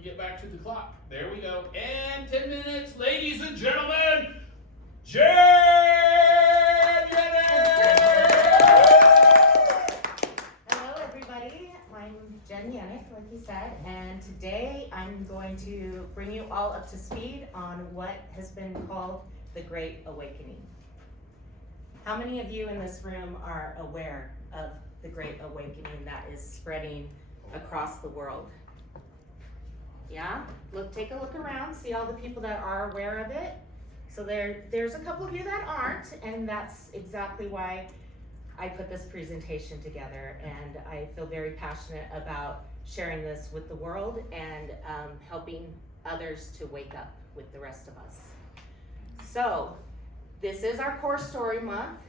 can get back to the clock. There we go. And 10 minutes, ladies and gentlemen, Jen Hello, everybody. I'm Jen Yannick, like he said, and today I'm going to bring you all up to speed on what has been called the Great Awakening. How many of you in this room are aware of the Great Awakening that is spreading across the world? Yeah? Take a look around, see all the people that are aware of it. So there's a couple of you that aren't, and that's exactly why I put this presentation together, and I feel very passionate about sharing this with the world and helping others to wake up with the rest of us. So, this is our core story month,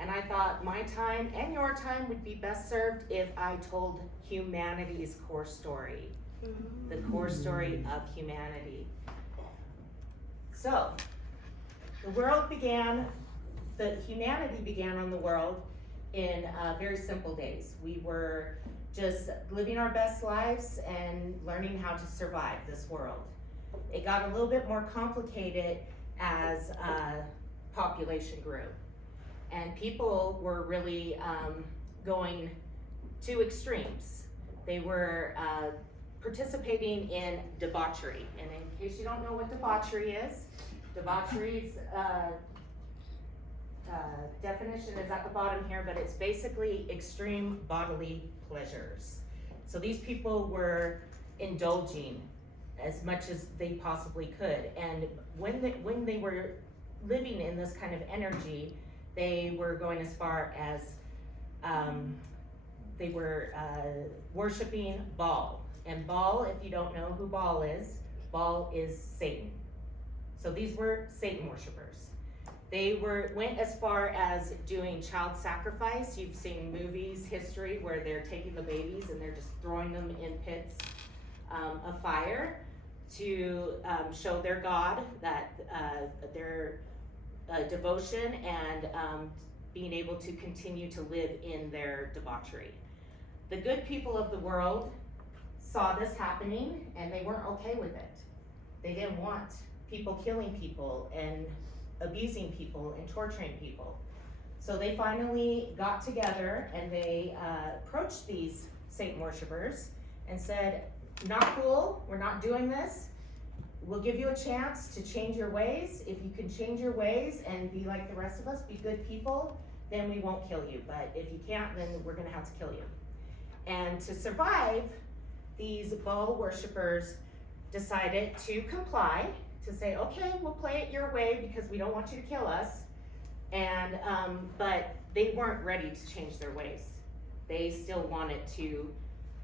and I thought my time and your time would be best served if I told humanity's core story, the core story of humanity. So, humanity began on the world in very simple days. We were just living our best lives and learning how to survive this world. It got a little bit more complicated as population grew. And people were really going to extremes. They were participating in debauchery. And in case you don't know what debauchery is, debauchery's definition is at the bottom here, but it's basically extreme bodily pleasures. So these people were indulging as much as they possibly could. And when they were living in this kind of energy, they were going as far as they were worshiping Baal. And Baal, if you don't know who Baal is Satan. So these were Satan worshipers. They went as far as doing child sacrifice. You've seen movies, history, where they're taking the babies and they're just throwing them in pits of fire to show their God that their devotion and being able to continue to live in their debauchery. The good people of the world saw this happening and they weren't okay with it. They didn't want people killing people and abusing people and torturing people. So they finally got together and they approached these Satan worshipers and said, not cool, we're not doing this. We'll give you a chance to change your ways. If you can change your ways and be like the rest of us, be good people, then we won't kill you. But if you can't, then we're gonna have to kill you. And to survive, these Baal worshipers decided to comply, to say, okay, we'll play it your way because we don't want you to kill us. And but they weren't ready to change their ways. They still wanted to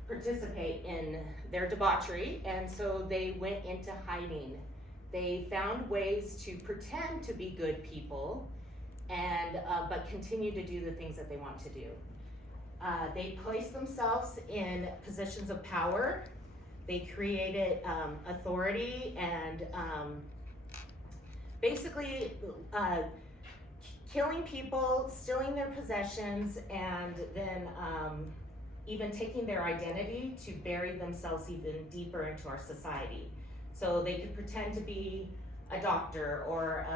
participate in their debauchery, and so they went into hiding. They found ways to pretend to be good people, and but continue to do the things that they want to do. They placed themselves in positions of power. They created authority and basically killing people, stealing their possessions, and then even taking their identity to bury themselves even deeper into our society. So they could pretend to be a doctor or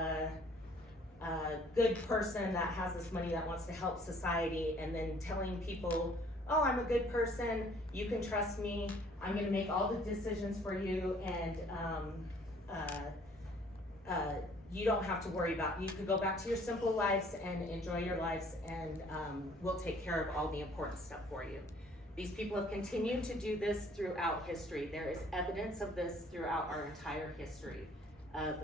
a good person that has this money that wants to help society, and then telling people, oh, I'm a good person, you can trust me, I'm gonna make all the decisions for you, and you don't have to worry about, you can go back to your simple lives and enjoy your lives, and we'll take care of all the important stuff for you. These people have continued to do this throughout history. There is evidence of this throughout our entire history of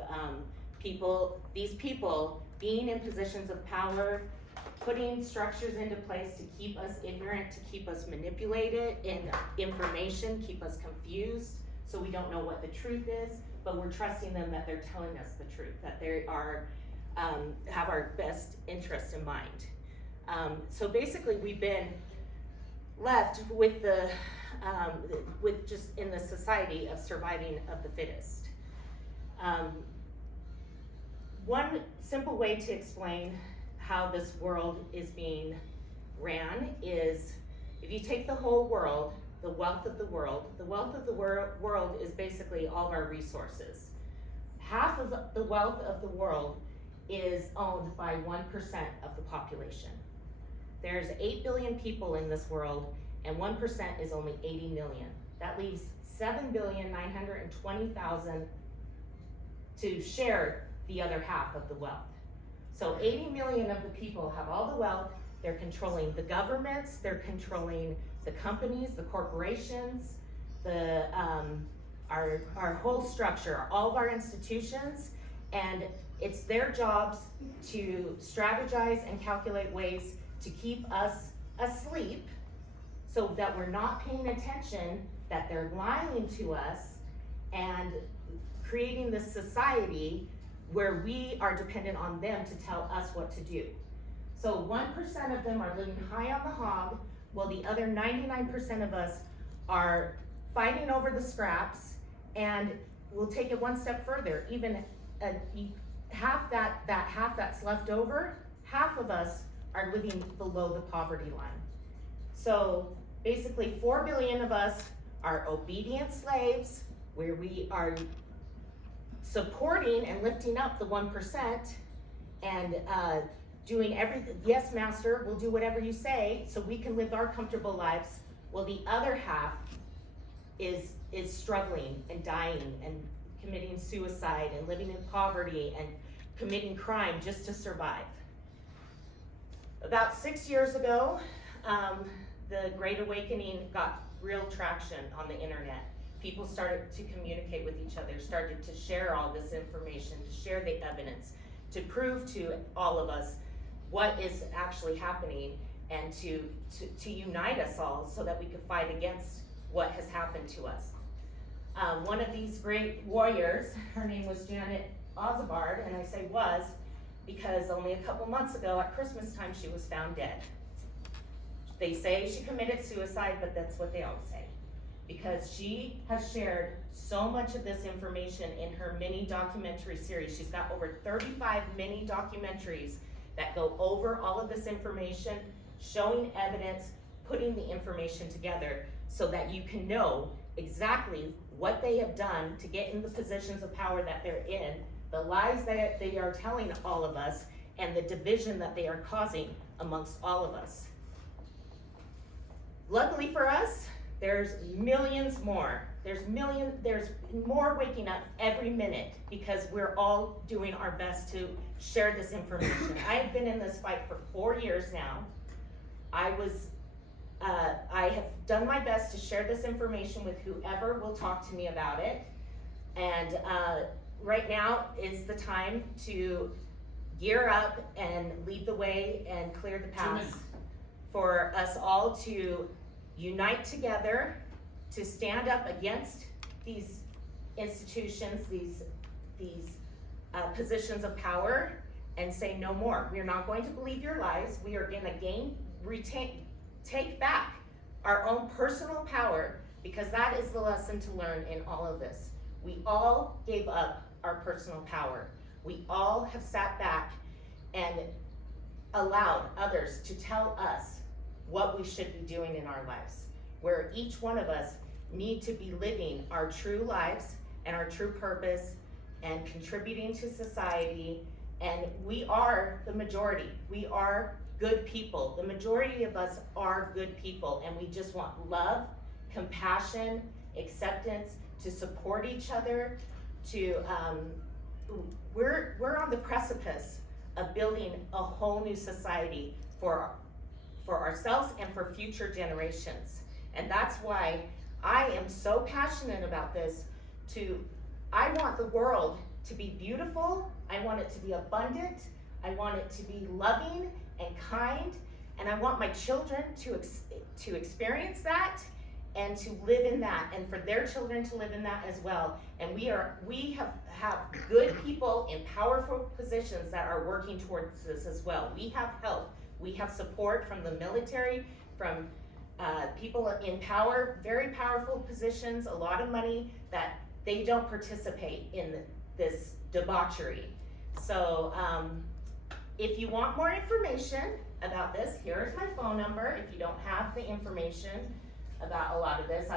these people being in positions of power, putting structures into place to keep us ignorant, to keep us manipulated in information, keep us confused, so we don't know what the truth is, but we're trusting them that they're telling us the truth, that they are have our best interests in mind. So basically, we've been left with with just in the society of surviving of the fittest. One simple way to explain how this world is being ran is if you take the whole world the wealth of the world. The wealth of the world is basically all of our resources. Half of the wealth of the world is owned by 1% of the population. There's 8 billion people in this world, and 1% is only 80 million. That leaves 7,920,000 to share the other half of the wealth. So 80 million of the people have all the wealth. They're controlling the governments, they're controlling the companies, the corporations, our whole structure, all of our institutions, and it's their jobs to strategize and calculate ways to keep us asleep so that we're not paying attention, that they're lying to us and creating this society where we are dependent on them to tell us what to do. So 1% of them are living high on the hog, while the other 99% of us are fighting over the scraps, and we'll take it one step further. Even half that's left over, half of us are living below the poverty line. So basically 4 billion of us are obedient slaves, where we are supporting and lifting up the 1% and doing everything. Yes, master, we'll do whatever you say so we can live our comfortable lives. Well, the other half is struggling and dying and committing suicide and living in poverty and committing crime just to survive. About 6 years ago, the Great Awakening got real traction on the internet. People started to communicate with each other, started to share all this information, to share the evidence, to prove to all of us what is actually happening, and to unite us all so that we could fight against what has happened to us. One of these great warriors, her name was Janet Ozabard, and I say was because only a couple months ago at Christmas time she was found dead. They say she committed suicide, but that's what they always say, because she has shared so much of this information in her mini documentary series. She's got over 35 mini documentaries that go over all of this information, showing evidence, putting the information together so that you can know exactly what they have done to get in the positions of power that they're in, the lies that they are telling all of us, and the division that they are causing amongst all of us. Luckily for us, there's millions more. There's more waking up every minute because we're all doing our best to share this information. I have been in this fight for 4 years now. I have done my best to share this information with whoever will talk to me about it. And right now is the time to gear up and lead the way and clear the path for us all to unite together, to stand up against these institutions, these positions of power, and say no more. We are not going to believe your lies. We are going to take back our own personal power, because that is the lesson to learn in all of this. We all gave up our personal power. We all have sat back and allowed others to tell us what we should be doing in our lives, where each one of us need to be living our true lives and our true purpose and contributing to society. And we are the majority. We are good people. The majority of us are good people, and we just want love, compassion, acceptance, to support each other, we're on the precipice of building a whole new society for ourselves and for future generations. And that's why I am so passionate about this. I want the world to be beautiful. I want it to be abundant. I want it to be loving and kind. And I want my children to experience that and to live in that, and for their children to live in that as well. And we have good people in powerful positions that are working towards this as well. We have help. We have support from the military, from people in power, very powerful positions, a lot of money, that they don't participate in this debauchery. So if you want more information about this, here's my phone number. If you don't have the information, about a lot of this.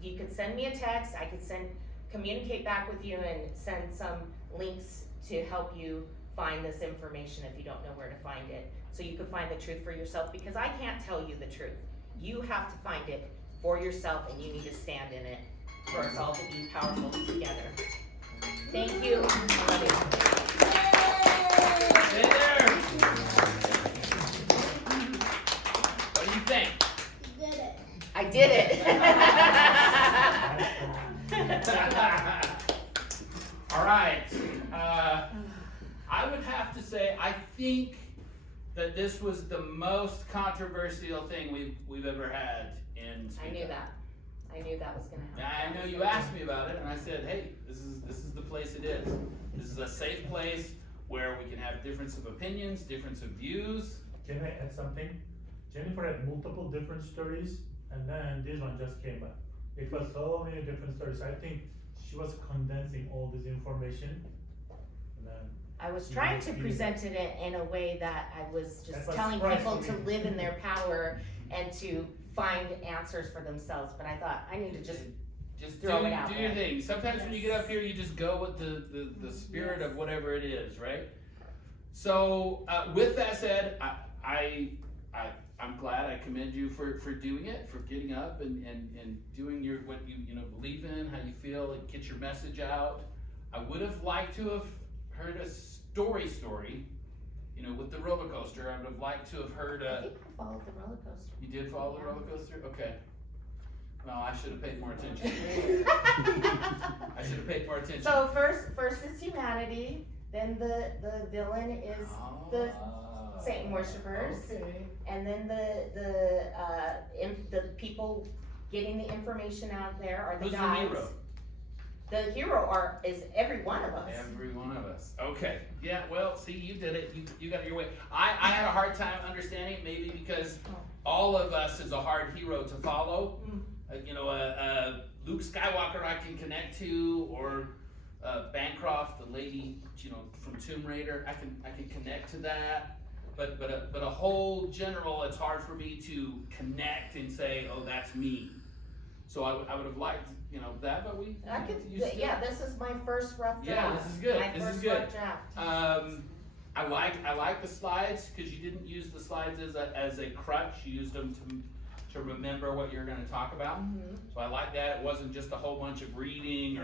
You could send me a text, I could communicate back with you and send some links to help you find this information if you don't know where to find it. So you can find the truth for yourself, because I can't tell you the truth. You have to find it for yourself, and you need to stand in it for us all to be powerful together. Thank you. I love you. Stay there. What do you think? I did it. All right. I would have to say, I think that this was the most controversial thing we've ever had in Speak I knew Up. that. I knew that was gonna Yeah, happen. I know you asked me about it, and I said, hey, this is the place it is. This is a safe place where we can have difference of opinions, difference of views. Can I add something? Jennifer had multiple different stories, and then this one just came up. It was so many different stories. I think she was condensing all this information. And then I was trying to present it in a way that I was just That's what telling surprised people me. to live in their power and to find answers for themselves, but I thought I need to just Just throw it out do your there. thing. Sometimes when you get up here, you just go with the spirit of whatever it is, right? So with that said, I'm glad. I commend you for doing it, for getting up and doing what you believe in, how you feel, and get your message out. I would have liked to have heard a story, with the roller coaster. I would have liked to have heard I think I followed the roller coaster. You did follow the roller coaster? Okay. Well, I should have paid more attention. I should have paid more attention. So first is humanity, then the villain is the Satan worshipers, Okay. and then the people getting the information out there are the Who's the guides. hero? The hero is every one of us. Every one of us. Okay. Yeah, well, see, you did it. You got it your way. I had a hard time understanding it, maybe because all of us is a hard hero to follow. Luke Skywalker I can connect to, or Bancroft, the lady, from Tomb Raider, I can connect to that. But a whole general, it's hard for me to connect and say, oh, that's me. So I would have liked, that, but This is my first rough draft. Yeah, this is good. My This is first good. rough draft. I like the slides, because you didn't use the slides as a crutch. You used them to remember what you're going to talk about. Mhm. So I like that. It wasn't just a whole bunch of reading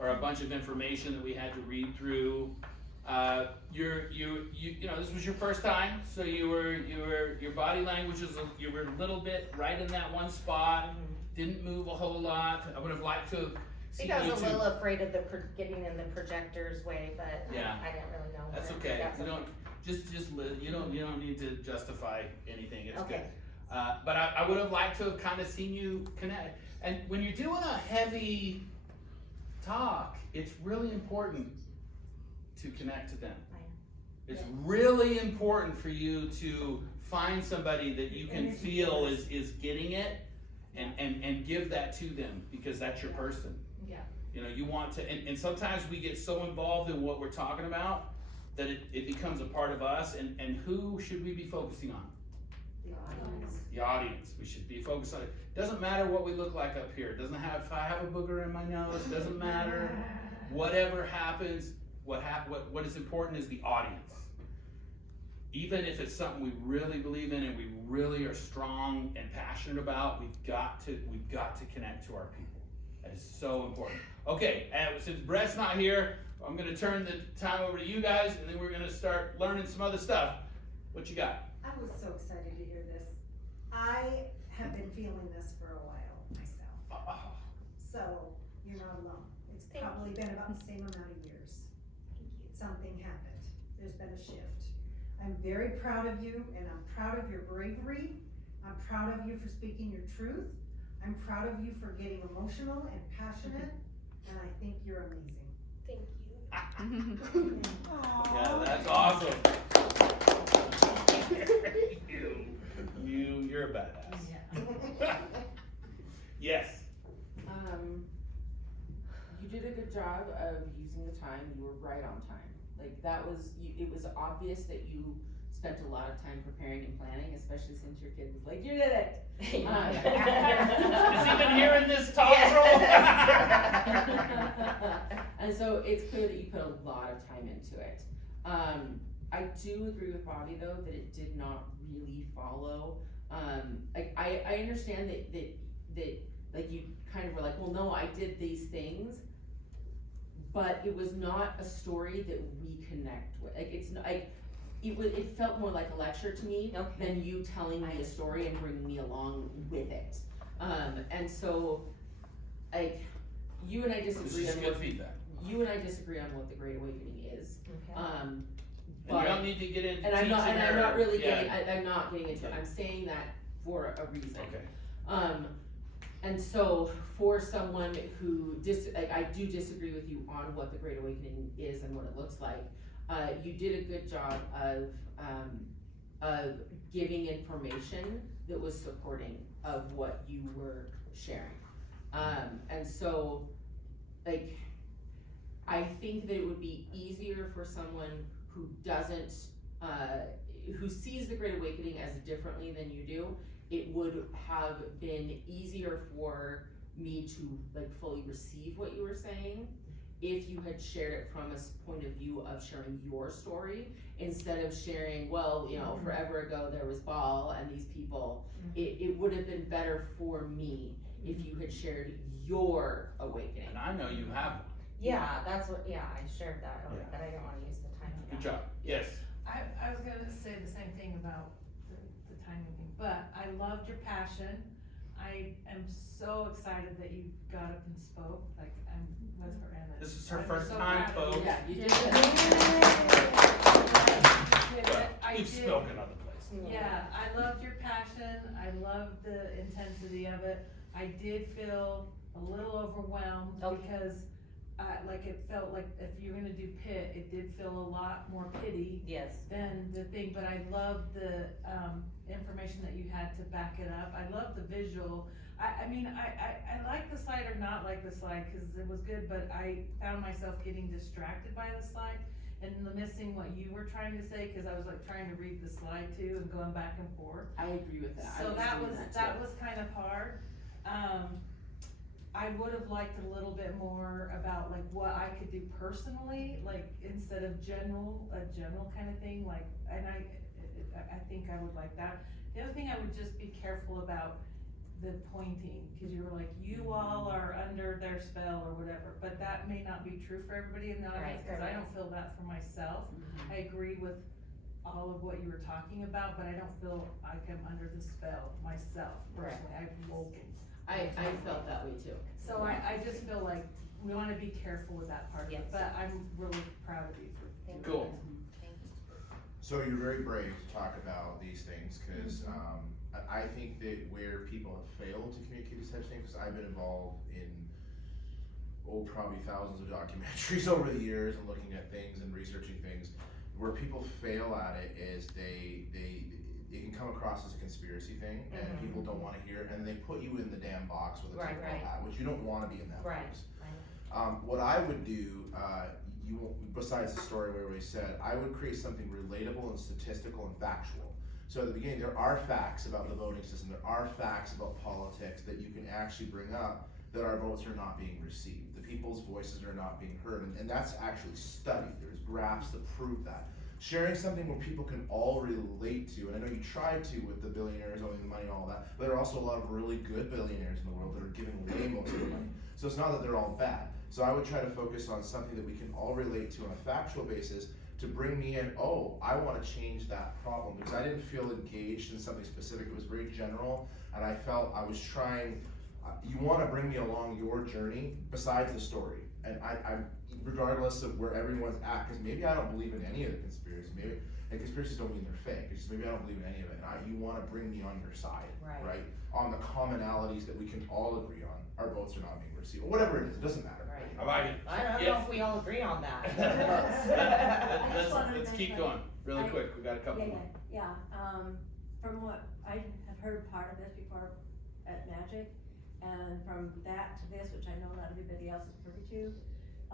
or a bunch of information that we had to read through. This was your first time, so your body language you were a little bit right in that one spot. Didn't move a whole lot. I would have liked to have I seen think I you was a two. little afraid of getting in the projector's way, but Yeah. I didn't really know. That's where- okay. That's You okay. don't just live. You don't need to justify anything. It's Okay. good. But I would have liked to have kind of seen you connect. And when you're doing a heavy talk, it's really important to connect to them. It's really important for you to find somebody that you can feel is getting it, and give that to them, because that's your person. Yeah. You want to, and sometimes we get so involved in what we're talking about that it becomes a part of us, and who should we be focusing on? The audience. The audience. We should be focused on it. Doesn't matter what we look like up here. Doesn't have, if I have a booger in my nose, doesn't matter. Whatever happens, what is important is the audience. Even if it's something we really believe in and we really are strong and passionate about, we've got to connect to our people. That is so important. Okay, since Brett's not here, I'm going to turn the time over to you guys, and then we're going to start learning some other stuff. What you got? I was so excited to hear this. I have been feeling this for a while myself. So you're not alone. It's Thank probably been about the same amount of years. Something happened. There's been a shift. I'm very proud of you, and I'm proud of your bravery. I'm proud of you for speaking your truth. I'm proud of you for getting emotional and passionate, and I think you're amazing. Thank you. Yeah, that's awesome. You're a badass. Yes. You did a good job of using the time. You were right on time. Like it was obvious that you spent a lot of time preparing and planning, especially since your kid was like, you did it. Is he been hearing this talk roll? And so it's clear that you put a lot of time into it. I do agree with Bobby though, that it did not really follow. Like I understand that like you kind of were like, well, no, I did these things, but it was not a story that we connect with. Like it's not like, it felt more like a lecture to me Okay. than you telling me a story and bringing me along with it. And so, like, you and I This disagree is on good what, feedback. you and I disagree on what the Great Awakening is. Okay. And you But, don't need to get into and I'm not really yeah. getting, I'm not getting into it, I'm saying that for a reason. Okay. And so for someone who like I do disagree with you on what the Great Awakening is and what it looks like. You did a good job of giving information that was supporting of what you were sharing. And so, like, I think that it would be easier for someone who doesn't, who sees the Great Awakening as differently than you do. It would have been easier for me to like fully receive what you were saying if you had shared it from a point of view of sharing your story instead of sharing, well, you know, forever ago there was Baal and these people. It would have been better for me if you had shared your awakening. And I know you have one. Yeah, that's what, I shared that, Yeah. but I don't wanna use the time for Good that. job. Yes. I was gonna say the same thing about the timing thing, but I loved your passion. I am so excited that you got up and spoke, like, I'm with her and This is her I'm first so time, proud of you. folks. Yeah, you did Well, I we've did. spoken other places. Yeah, I loved your passion, I loved the intensity of it. I did feel a little overwhelmed Okay. because, like, it felt like if you're gonna do pit, it did feel a lot more pity Yes. than the thing, but I love the, information that you had to back it up. I love the visual. I mean, I like the slide or not like the slide, cause it was good, but I found myself getting distracted by the slide and missing what you were trying to say, cause I was like trying to read the slide too and going back and forth. I agree with that. So that doing was, too. that was kind of hard. I would have liked a little bit more about like what I could do personally, like instead of a general kind of thing, like, and I think I would like that. The other thing I would just be careful about the pointing, cause you were like, you all are under their spell or whatever, but that may not be true for everybody in the audience, Right, cause I don't feel that for myself. I agree with all of what you were talking about, but I don't feel like I'm under the spell myself personally, I've woken. I felt that way too. So I just feel like we wanna be careful with that part of Yes. it, but I'm really proud of you for. Thank you. Cool. Thank you. So you're very brave to talk about these things, cause, I think that where people have failed to communicate these types of things, cause I've been involved in, probably thousands of documentaries over the years and looking at things and researching things, where people fail at it is it can come across as a conspiracy thing, and people don't wanna hear it, and they put you in the damn box with a Right, tinfoil right. hat, which you don't wanna be in that Right, box. right. What I would do, besides the story where we said, I would create something relatable and statistical and factual. So at the beginning, there are facts about the voting system, there are facts about politics that you can actually bring up, that our votes are not being received, the people's voices are not being heard, and that's actually studied, there's graphs that prove that. Sharing something where people can all relate to, and I know you tried to with the billionaires owning the money and all that, but there are also a lot of really good billionaires in the world that are giving away most of the money. So it's not that they're all bad. So I would try to focus on something that we can all relate to on a factual basis to bring me in, oh, I wanna change that problem, because I didn't feel engaged in something specific, it was very general, and I felt I was trying, you wanna bring me along your journey besides the story. And I'm regardless of where everyone's at, cause maybe I don't believe in any of the conspiracies, maybe, and conspiracies don't mean they're fake, it's just maybe I don't believe in any of it, and you wanna bring me on your side, Right. On the commonalities that we can all agree on, our votes are not being received, or whatever it is, it doesn't matter. Right. I like it. I don't know Yes. if we all agree on that. Let's keep going, really quick, we got a couple more. Yeah, from what I have heard part of this before at Magic, and from that to this, which I know not everybody else is privy to,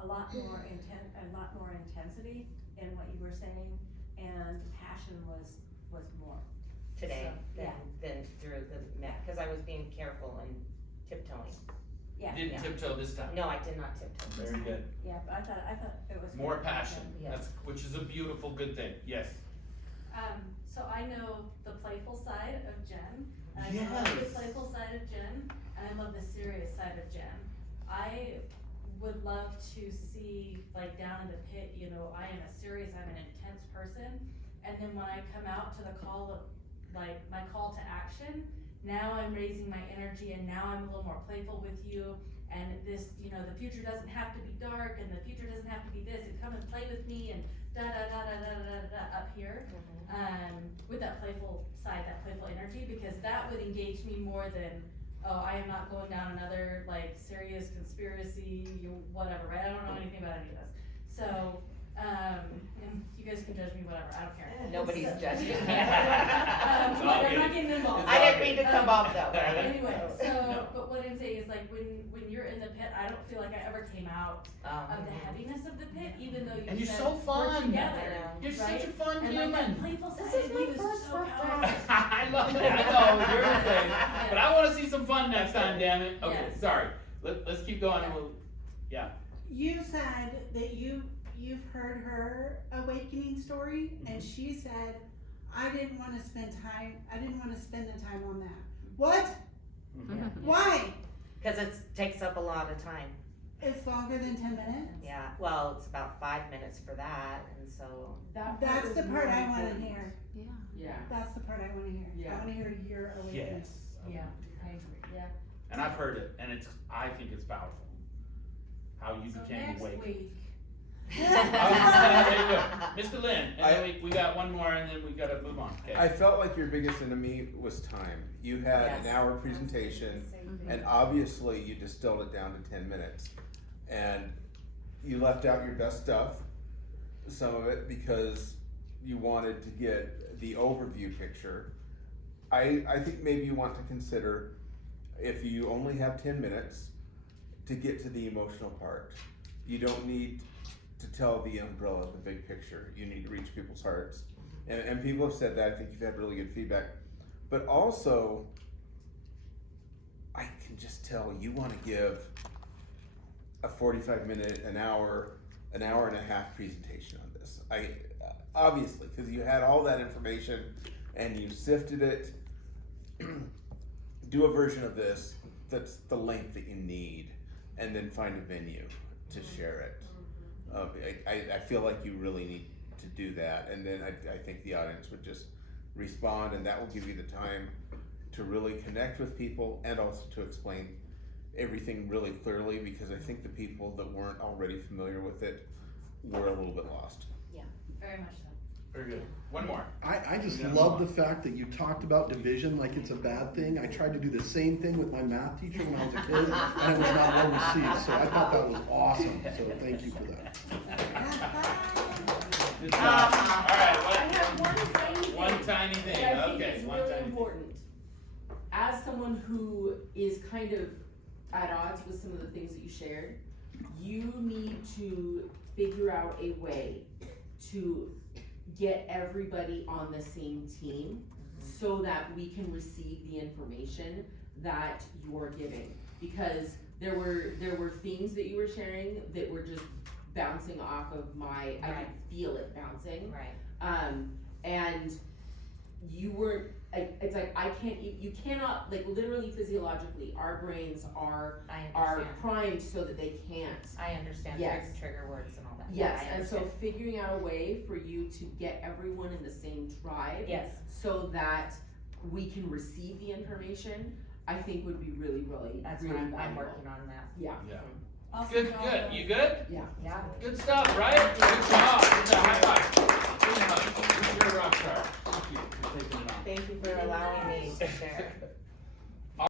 a lot more intensity in what you were saying, and passion was more. today So, yeah. than through the mat, cause I was being careful and tiptoeing. Yeah, Didn't Yeah. tiptoe this time. No, I did not tiptoe. Very good. yeah, but I thought it was. More good. passion, Yeah. that's, which is a beautiful, good thing, yes. So I know the playful side of Jen, and I Yes. love the playful side of Jen, and I love the serious side of Jen. I would love to see, like, down in the pit, you know, I am a serious, I'm an intense person, and then when I come out to the call of, like, my call to action, now I'm raising my energy, and now I'm a little more playful with you, and this, you know, the future doesn't have to be dark, and the future doesn't have to be this, and come and play with me, and da-da-da-da-da-da-da up here. With that playful side, that playful energy, because that would engage me more than, oh, I am not going down another, like, serious conspiracy, whatever, right? I don't know anything about any of this. So, and you guys can judge me, whatever, I don't care. Nobody's So- judging. It's But all I'm not good. getting involved. I didn't mean to come off that way. Anyway, No. so, but what I'm saying is, like, when you're in the pit, I don't feel like I ever came out of the heaviness of the pit, even though you And you're said so we're fun. together, You're such right? a fun And like that human. playful This side is of my you is first so birthday. powerful. I love it, I know, you're the thing, but I wanna see some fun next time, damn it. Okay, Yes. sorry, let's keep going and we'll, You said that you've heard her awakening story, and she said, I didn't wanna spend the time on that. What? Why? Cause it takes up a lot of time. It's longer than 10 minutes? Yeah, well, it's about 5 minutes for that, and so, That's was the part really I wanna important. hear. Yeah, That's the part I wanna hear. Yeah. I wanna hear your awakening. yes. Yeah, I agree. Yeah. And I've heard it, and I think it's powerful, how you So became next awake. week, There you go. Mr. Lynn, and then we got one more, and then we gotta move on, okay? I felt like your biggest enemy was time. You had Yes. an hour presentation, and obviously you distilled it down to 10 minutes. And you left out your best stuff, some of it because you wanted to get the overview picture. I think maybe you want to consider, if you only have 10 minutes, to get to the emotional part. You don't need to tell the umbrella, the big picture. You need to reach people's hearts. And people have said that. I think you've had really good feedback. But also, I can just tell you want to give a 45-minute, an hour and a half presentation on this. Obviously, because you had all that information and you sifted it. Do a version of this that's the length that you need, and then find a venue to share it. I feel like you really need to do that, and then I think the audience would just respond, and that will give you the time to really connect with people and also to explain everything really clearly, because I think the people that weren't already familiar with it were a little bit lost. Very much so. Very good. One more. I just Yeah. love the fact that you talked about division like it's a bad thing. I tried to do the same thing with my math teacher when I was a kid, and I was not well received, so I thought that was awesome, so thank you for that. Good job. All right, I have one tiny thing. one tiny thing, that I think okay, is one really tiny thing. important. As someone who is kind of at odds with some of the things that you shared, you need to figure out a way to get everybody on the same team so that we can receive the information that you're giving. Because there were themes that you were sharing that were just bouncing off of I could Right. feel it bouncing. right, And you weren't, it's like, you cannot, like, literally physiologically, our brains are I are understand. primed so that they can't. I understand Yes. trigger words and all that. Yes, Yeah, I and so understand. figuring out a way for you to get everyone in the same tribe. Yes, So that we can receive the information, I think would be really, really, that's really what I'm valuable. working on that. Yeah. Yeah. Awesome Good, job. good, you good? Yeah. Good stuff, right? Good job. Good job.